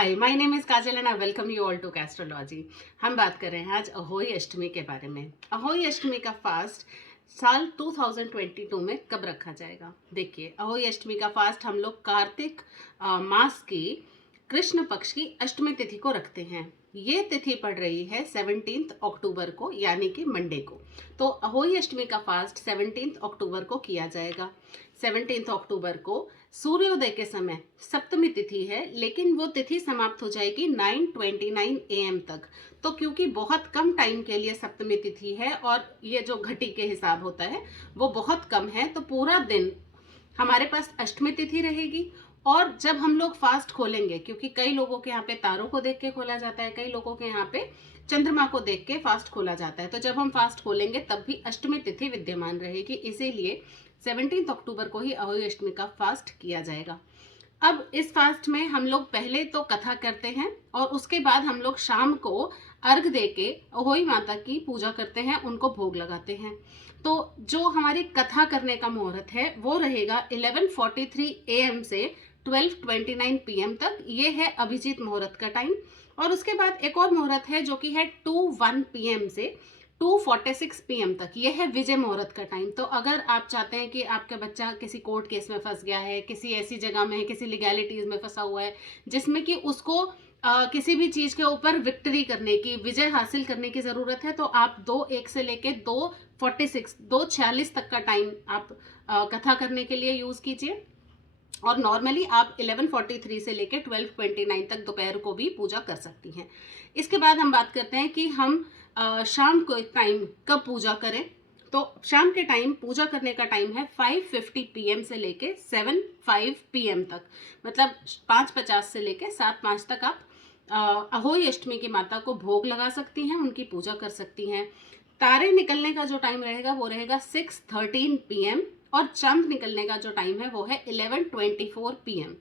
Hi, my name is Kajal and I welcome you all to castrology. हम बात कर रहे हैं आज अहोई अष्टमी के बारे में। अहोई अष्टमी का फास्ट साल 2022 में कब रखा जाएगा? देखिए, अहोई अष्टमी का फास्ट हम लोग कार्तिक मास की कृष्ण पक्ष की अष्टमी तिथि को रखते हैं। ये तिथि पड़ रही है 17 अक्टूबर को, यानी कि मंडे को। तो अहोई अष्टमी का फास्ट 17 अक्टूबर को किया जाएगा। 17 अक्टूबर को सूर्योदय के समय सप्तमी तिथि है, लेकिन वो तिथि समाप्त हो जाएगी 9:29 AM तक। तो क्योंकि बहुत कम टाइम के लिए सप्तमी तिथि है और ये जो घटी के हिसाब होता है वो बहुत कम है, तो पूरा दिन हमारे पास अष्टमी तिथि रहेगी। और जब हम लोग फास्ट खोलेंगे, क्योंकि कई लोगों के यहाँ पे तारों को देख के खोला जाता है, कई लोगों के यहाँ पे चंद्रमा को देख के फास्ट खोला जाता है, तो जब हम फास्ट खोलेंगे तब भी अष्टमी तिथि विद्यमान रहेगी। इसीलिए 17 अक्टूबर को ही अहोई अष्टमी का फास्ट किया जाएगा। अब इस फास्ट में हम लोग पहले तो कथा करते हैं और उसके बाद हम लोग शाम को अर्घ दे के अहोई माता की पूजा करते हैं, उनको भोग लगाते हैं। तो जो हमारी कथा करने का मुहूर्त है वो रहेगा 11:43 AM से 12:29 PM तक। ये है अभिजीत मुहूर्त का टाइम। और उसके बाद एक और मुहूर्त है जो कि है 2:01 PM से 2:46 PM तक। ये है विजय मुहूर्त का टाइम। तो अगर आप चाहते हैं कि आपका बच्चा किसी कोर्ट केस में फंस गया है, किसी ऐसी जगह में है, किसी लीगैलिटीज में फंसा हुआ है जिसमें कि उसको किसी भी चीज के ऊपर विक्ट्री करने की, विजय हासिल करने की जरूरत है, तो आप 2:01 से लेके 2:46 तक का टाइम आप कथा करने के लिए यूज कीजिए। और नॉर्मली आप 11:43 से लेकर 12:29 तक दोपहर को भी पूजा कर सकती हैं। इसके बाद हम बात करते हैं कि हम शाम को टाइम कब पूजा करें। तो शाम के टाइम पूजा करने का टाइम है 5:50 PM से लेके 7:05 PM तक। मतलब 5:50 से लेके 7:05 तक आप अहोई अष्टमी की माता को भोग लगा सकती हैं, उनकी पूजा कर सकती हैं। तारे निकलने का जो टाइम रहेगा वो रहेगा 6:13 PM और चांद निकलने का जो टाइम है वो है 11:24 PM।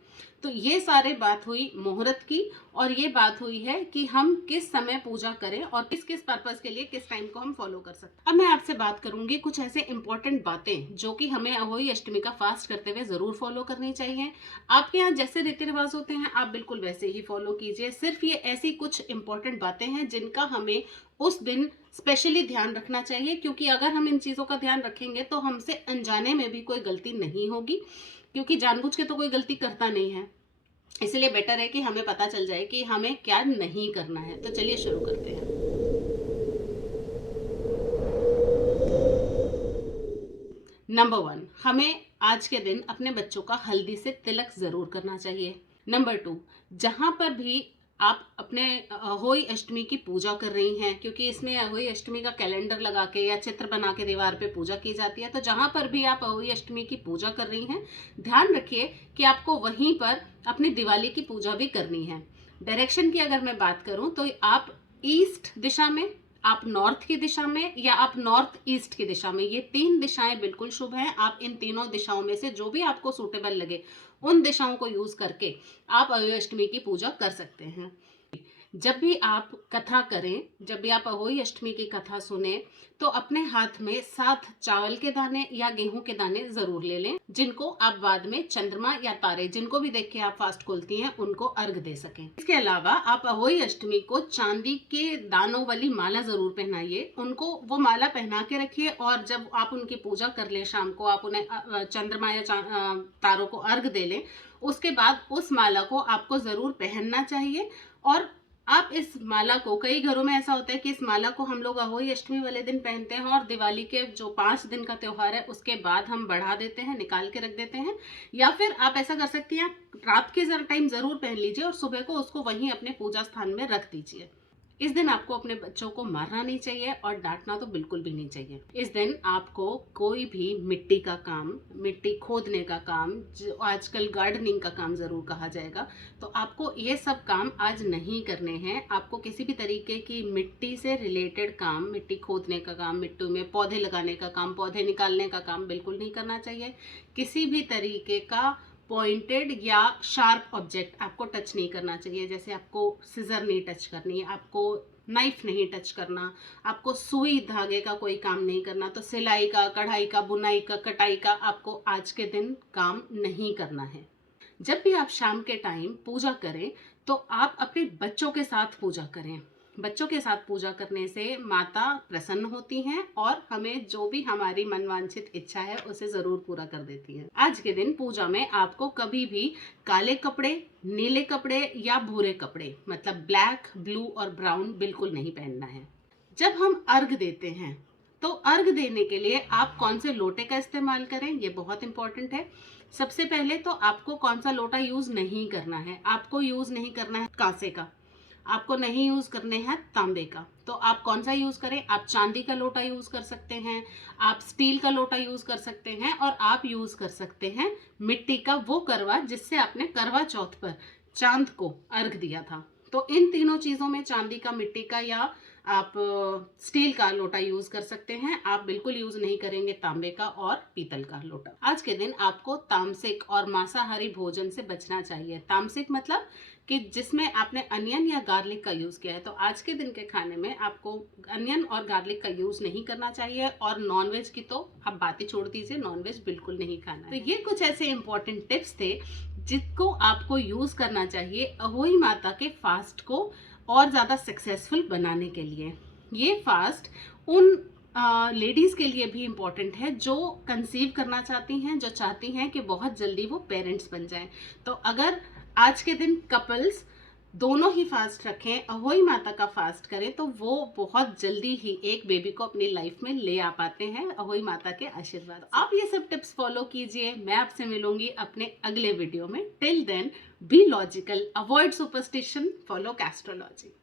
तो ये सारे बात हुई मुहूर्त की, और ये बात हुई है कि हम किस समय पूजा करें और किस किस पर्पस के लिए किस टाइम को हम फॉलो कर सकते हैं। अब मैं आपसे बात करूंगी कुछ ऐसे इंपॉर्टेंट बातें जो कि हमें अहोई अष्टमी का फास्ट करते हुए जरूर फॉलो करनी चाहिए। आपके यहाँ जैसे रीति रिवाज होते हैं आप बिल्कुल वैसे ही फॉलो कीजिए। सिर्फ ये ऐसी कुछ इंपॉर्टेंट बातें हैं जिनका हमें उस दिन स्पेशली ध्यान रखना चाहिए, क्योंकि अगर हम इन चीज़ों का ध्यान रखेंगे तो हमसे अनजाने में भी कोई गलती नहीं होगी, क्योंकि जानबूझ के तो कोई गलती करता नहीं है। इसलिए बेटर है कि हमें पता चल जाए कि हमें क्या नहीं करना है। तो चलिए शुरू करते हैं। नंबर 1, हमें आज के दिन अपने बच्चों का हल्दी से तिलक जरूर करना चाहिए। नंबर 2, जहां पर भी आप अपने अहोई अष्टमी की पूजा कर रही हैं, क्योंकि इसमें अहोई अष्टमी का कैलेंडर लगा के या चित्र बना के दीवार पे पूजा की जाती है, तो जहां पर भी आप अहोई अष्टमी की पूजा कर रही हैं ध्यान रखिए कि आपको वहीं पर अपनी दिवाली की पूजा भी करनी है। डायरेक्शन की अगर मैं बात करूं तो आप ईस्ट दिशा में, आप नॉर्थ की दिशा में, या आप नॉर्थ ईस्ट की दिशा में, ये 3 दिशाएं बिल्कुल शुभ हैं। आप इन तीनों दिशाओं में से जो भी आपको सूटेबल लगे उन दिशाओं को यूज करके आप अहोई अष्टमी की पूजा कर सकते हैं। जब भी आप कथा करें, जब भी आप अहोई अष्टमी की कथा सुने, तो अपने हाथ में 7 चावल के दाने या गेहूं के दाने जरूर ले लें, जिनको आप बाद में चंद्रमा या तारे, जिनको भी देख के आप फास्ट खोलती हैं, उनको अर्घ दे सकें। इसके अलावा आप अहोई अष्टमी को चांदी के दानों वाली माला जरूर पहनाइए, उनको वो माला पहना के रखिए, और जब आप उनकी पूजा कर लें शाम को, आप उन्हें चंद्रमा या तारों को अर्घ दे लें, उसके बाद उस माला को आपको जरूर पहनना चाहिए। और आप इस माला को, कई घरों में ऐसा होता है कि इस माला को हम लोग अहोई अष्टमी वाले दिन पहनते हैं और दिवाली के जो 5 दिन का त्योहार है उसके बाद हम बढ़ा देते हैं, निकाल के रख देते हैं। या फिर आप ऐसा कर सकती हैं, रात के टाइम जरूर पहन लीजिए और सुबह को उसको वहीं अपने पूजा स्थान में रख दीजिए। इस दिन आपको अपने बच्चों को मारना नहीं चाहिए और डांटना तो बिल्कुल भी नहीं चाहिए। इस दिन आपको कोई भी मिट्टी का काम, मिट्टी खोदने का काम, जो आजकल गार्डनिंग का काम जरूर कहा जाएगा, तो आपको ये सब काम आज नहीं करने हैं। आपको किसी भी तरीके की मिट्टी से रिलेटेड काम, मिट्टी खोदने का काम, मिट्टी में पौधे लगाने का काम, पौधे निकालने का काम बिल्कुल नहीं करना चाहिए। किसी भी तरीके का पॉइंटेड या शार्प ऑब्जेक्ट आपको टच नहीं करना चाहिए। जैसे आपको सिजर नहीं टच करनी, आपको नाइफ नहीं टच करना, आपको सुई धागे का कोई काम नहीं करना। तो सिलाई का, कढ़ाई का, बुनाई का, कटाई का आपको आज के दिन काम नहीं करना है। जब भी आप शाम के टाइम पूजा करें तो आप अपने बच्चों के साथ पूजा करें। बच्चों के साथ पूजा करने से माता प्रसन्न होती हैं और हमें जो भी हमारी मनवांछित इच्छा है उसे ज़रूर पूरा कर देती हैं। आज के दिन पूजा में आपको कभी भी काले कपड़े, नीले कपड़े या भूरे कपड़े मतलब ब्लैक, ब्लू और ब्राउन बिल्कुल नहीं पहनना है। जब हम अर्घ देते हैं तो अर्घ देने के लिए आप कौन से लोटे का इस्तेमाल करें, ये बहुत इंपॉर्टेंट है। सबसे पहले तो आपको कौन सा लोटा यूज़ नहीं करना है। आपको यूज़ नहीं करना है कांसे का, आपको नहीं यूज़ करने हैं तांबे का। तो आप कौन सा यूज़ करें? आप चांदी का लोटा यूज़ कर सकते हैं, आप स्टील का लोटा यूज़ कर सकते हैं और आप यूज़ कर सकते हैं मिट्टी का वो करवा जिससे आपने करवा चौथ पर चांद को अर्घ दिया था। तो इन तीनों चीज़ों में चांदी का, मिट्टी का या आप स्टील का लोटा यूज़ कर सकते हैं। आप बिल्कुल यूज़ नहीं करेंगे तांबे का और पीतल का लोटा। आज के दिन आपको तामसिक और मांसाहारी भोजन से बचना चाहिए। तामसिक मतलब कि जिसमें आपने अनियन या गार्लिक का यूज़ किया है। तो आज के दिन के खाने में आपको अनियन और गार्लिक का यूज़ नहीं करना चाहिए और नॉनवेज की तो आप बातें छोड़ दीजिए, नॉनवेज बिल्कुल नहीं खाना है। तो ये कुछ ऐसे इंपॉर्टेंट टिप्स थे जिसको आपको यूज़ करना चाहिए अहोई माता के फास्ट को और ज़्यादा सक्सेसफुल बनाने के लिए। ये फास्ट उन लेडीज़ के लिए भी इम्पॉर्टेंट है जो कंसीव करना चाहती हैं, जो चाहती हैं कि बहुत जल्दी वो पेरेंट्स बन जाएं। तो अगर आज के दिन कपल्स दोनों ही फास्ट रखें, अहोई माता का फास्ट करें, तो वो बहुत जल्दी ही एक बेबी को अपनी लाइफ में ले आ पाते हैं अहोई माता के आशीर्वाद। आप ये सब टिप्स फॉलो कीजिए। मैं आपसे मिलूंगी अपने अगले वीडियो में। Till then be logical, avoid superstition, follow कैस्ट्रोलॉजी।